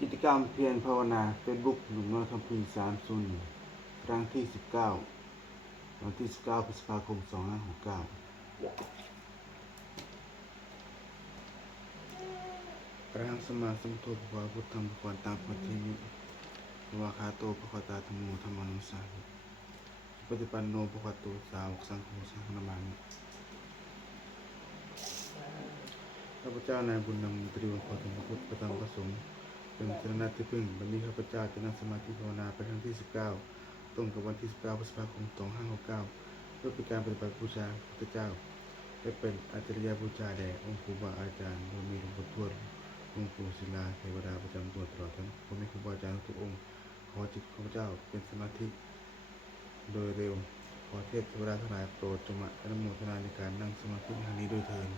กิจกรรมเพียรภาวนา Facebook หนุ่มน้อยคัมภีร์301ครั้งที่19วันที่19พฤษภาคม2569อรหังสัมมาสัมพุทโธภะคะวะพุทธังภะคะวันตังปะทิมิวะคาโตภะคะวตาธัมโมธัมมังนัสสามิปฏิปันโนภะคะวะโตสาวกสังโฆสังฆนามามิข้าพเจ้านายบุญนำปฏิบัติขอถึงพระพุทธพระธรรมพระสงฆ์เป็นสรณะที่พึ่งวันนี้ข้าพเจ้าจะนั่งสมาธิภาวนาไปครั้งที่19ตรงกับวันที่19พฤษภาคม2569เพื่อเป็นการปฏิบัติบูชาพระพุทธเจ้าและเป็นอาจารยบูชาแด่องค์ครูบาอาจารย์โดยมีหลวงพ่อทวดหลวงปู่ศิลาเทวดาประจำตัวตลอดทั้งพ่อแม่ครูบาอาจารย์ทุกองค์ขอจิตข้าพเจ้าเป็นสมาธิโดยเร็วขอเทพเทวดาทั้งหลายโปรดจงมาอนุโมทนาในการนั่งสมาธิครั้งนี้ด้วยเถิด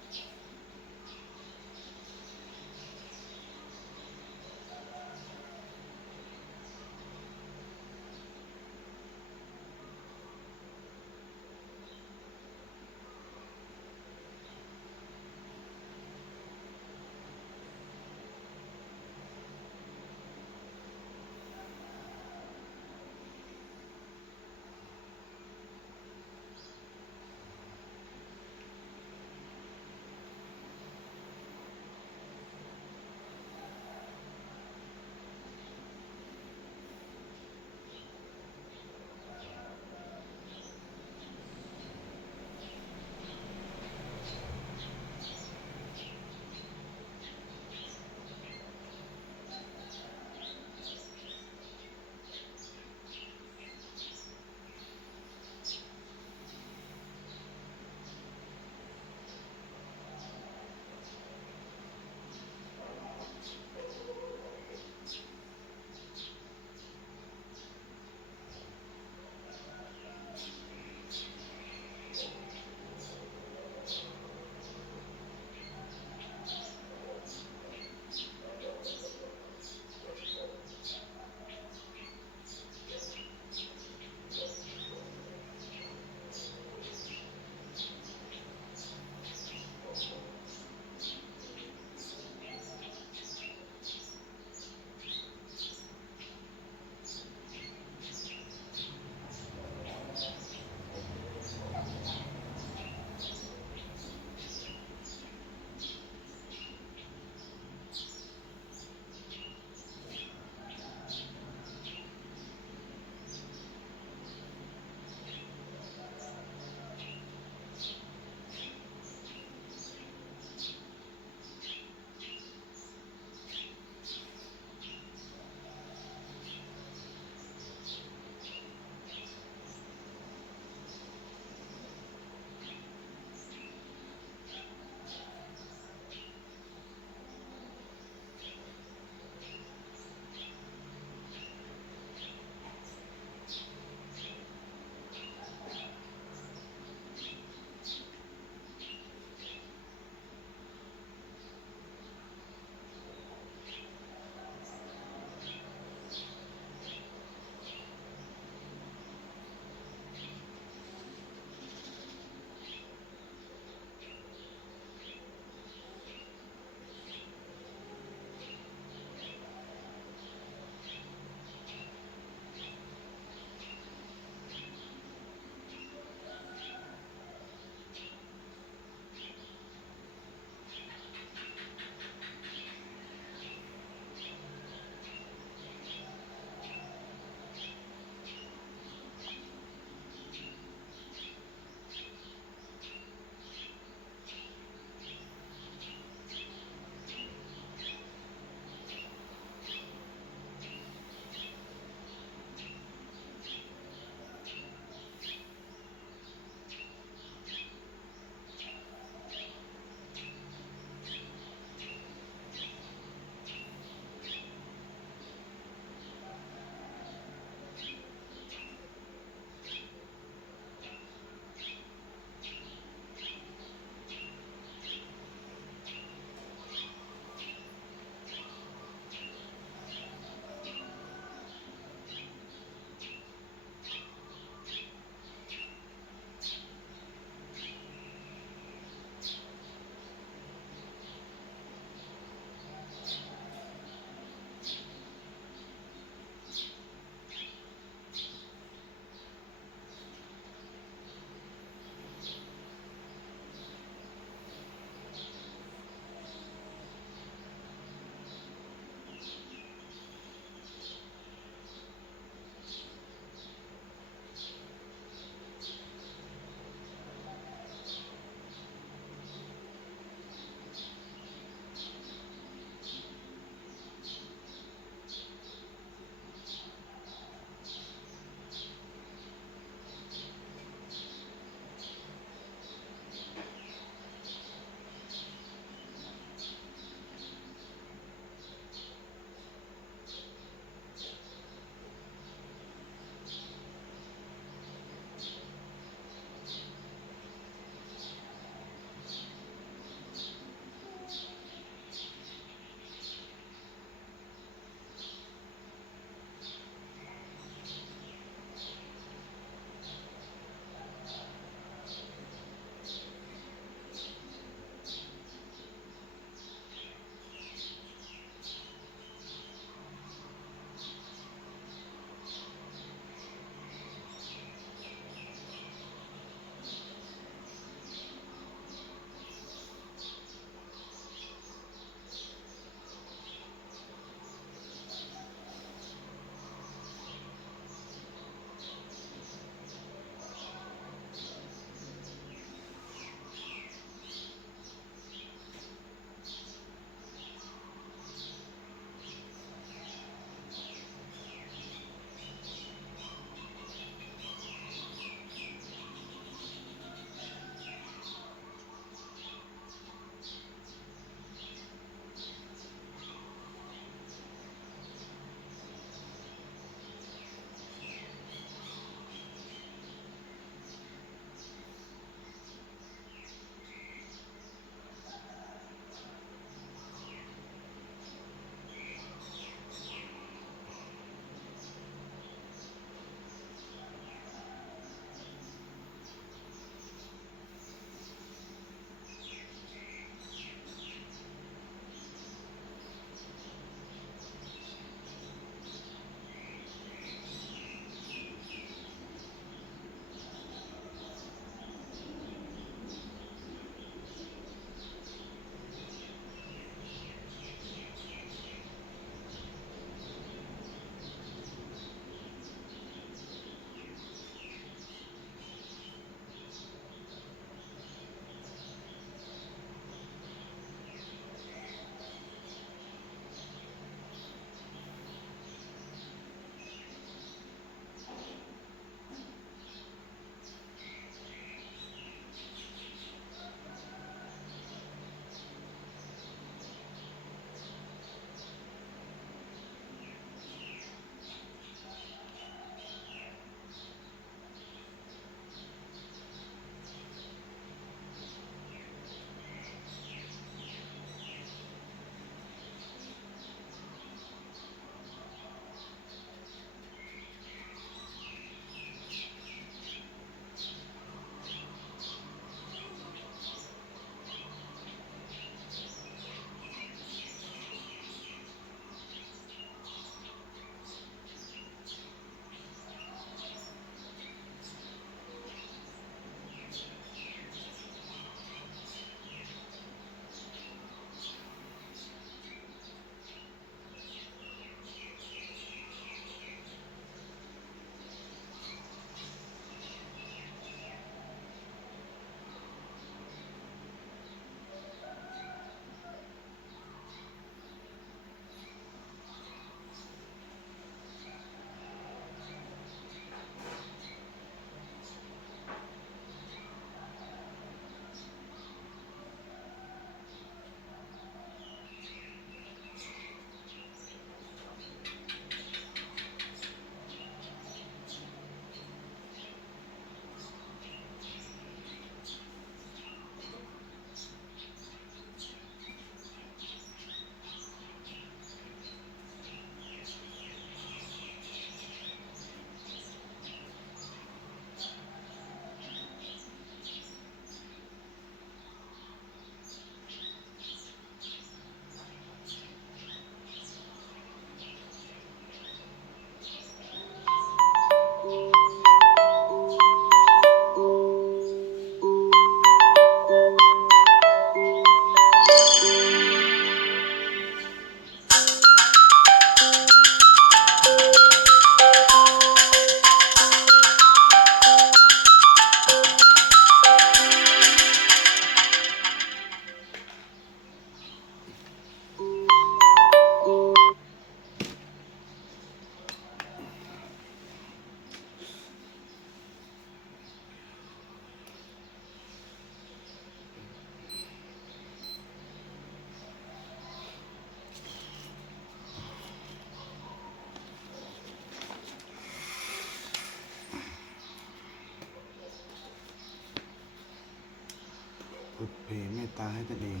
อุดเผยเมตตาให้ตนเอง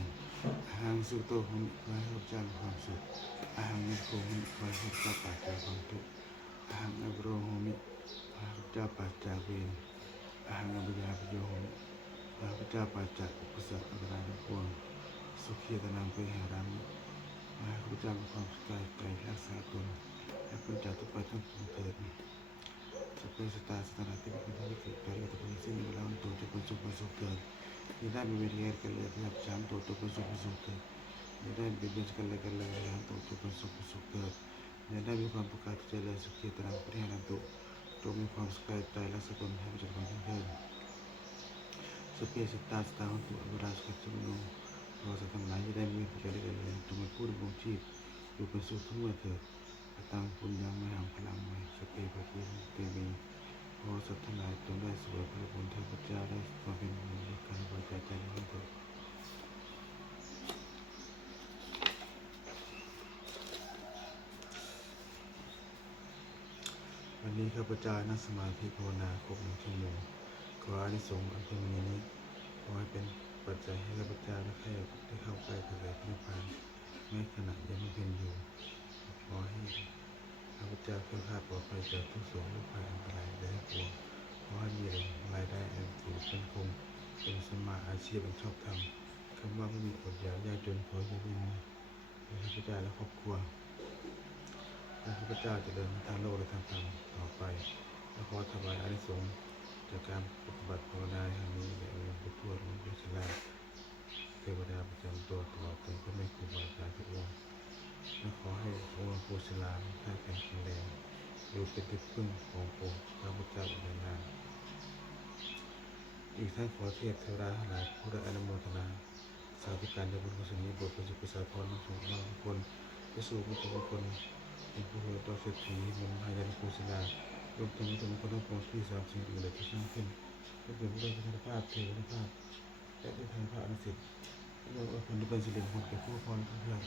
อาหังสุโตหุมิขอให้ข้าพเจ้ามีความสุขอาหังนิโคหุมิขอให้ข้าพเจ้าปราศจากความทุกข์อาหังอภโรโหมิขอให้ข้าพเจ้าปราศจากเวรอาหังอภิยาปโยโหมิขอให้ข้าพเจ้าปราศจากอุปสรรคอันตรายทั้งปวงสุขีตนังเปหารามิขอให้ข้าพเจ้ามีความสุขกายรักษาตนและพ้นจากทุกภัยทั้งปวงเถิดสัพเพสัตตาสัตตนาที่เป็นที่เกิดการกระทำสิ่งนี้แล้วตัวจะเป็นสุขเป็นสุขเถิดยิ่งได้มีเวรกันเลยที่รับจำตัวเป็นสุขเป็นสุขเถิดยิ่งได้มีเวรกันเลยที่รับตัวเป็นสุขเป็นสุขเถิดยิ่งได้มีความประกาศใจเลยสุขีตนังปริหารันตุตัวมีความสุขใจรักษาตนให้ประจักษ์ความเถิดสัพเพสัตตาสัตตาหันตุอวราชกัจจมโนขอสัตว์ทั้งหลายยิ่งได้มีเวรกันเลยจงเป็นผู้ดำรงชีพอยู่เป็นสุขทุกเมื่อเถิดตังปุญญาไมหังพลังไมสเปปะคีเตมีขอสัตว์ทั้งหลายจงได้สวยพระบุญเทพเจ้าได้ความเป็นมงคลการไว้ใจใจนี้เถิดวันนี้ข้าพเจ้านั่งสมาธิภาวนาครบ1 ชั่วโมงขออานิสงส์อันเป็นมีนี้ขอให้เป็นปัจจัยให้ข้าพเจ้าได้เข้าใกล้พระนิพพานแม้ขณะยังไม่เป็นอยู่ขอให้ข้าพเจ้าแคล้วคลาดปลอดภัยจากทุกโศกโรคภัยอันตรายใดทั้งปวงขอให้มีรายได้อันสูงเป็นคงเป็นสมมาอาชีพอันชอบธรรมคำว่าไม่มีอดอยากยากจนขออย่าได้มีในข้าพเจ้าและครอบครัวและข้าพเจ้าจะเดินทางโลกและทางธรรมต่อไปและขอถวายอานิสงส์จากการปฏิบัติภาวนาแห่งนี้แด่องค์พระผู้มีพระชราเทวดาประจำตัวตลอดจนพระแม่ครูบาอาจารย์ทุกองค์และขอให้องค์ผู้ชราท่านแข็งแรงอยู่เป็นที่พึ่งขององค์พระพุทธเจ้าอีกนานอีกทั้งขอเทพเทวดาทั้งหลายผู้ได้อนุโมทนาสาธุการในบุญกุศลนี้บทเป็นสุขสาธรทั้งสองเราทุกคนที่สู่บุญทุกคนเป็นผู้รู้ต่อเศรษฐีมนต์พายานุภูศิลารวมถึงคนทั้งปวงที่สามสิ่งอื่นใดที่สร้างขึ้นก็เป็นผู้ได้พัฒนาภาพเทวภาพและได้ทางพระอนุสิทธิ์เราผลที่เป็นสิริมงคลแก่ผู้คนทุกท่าน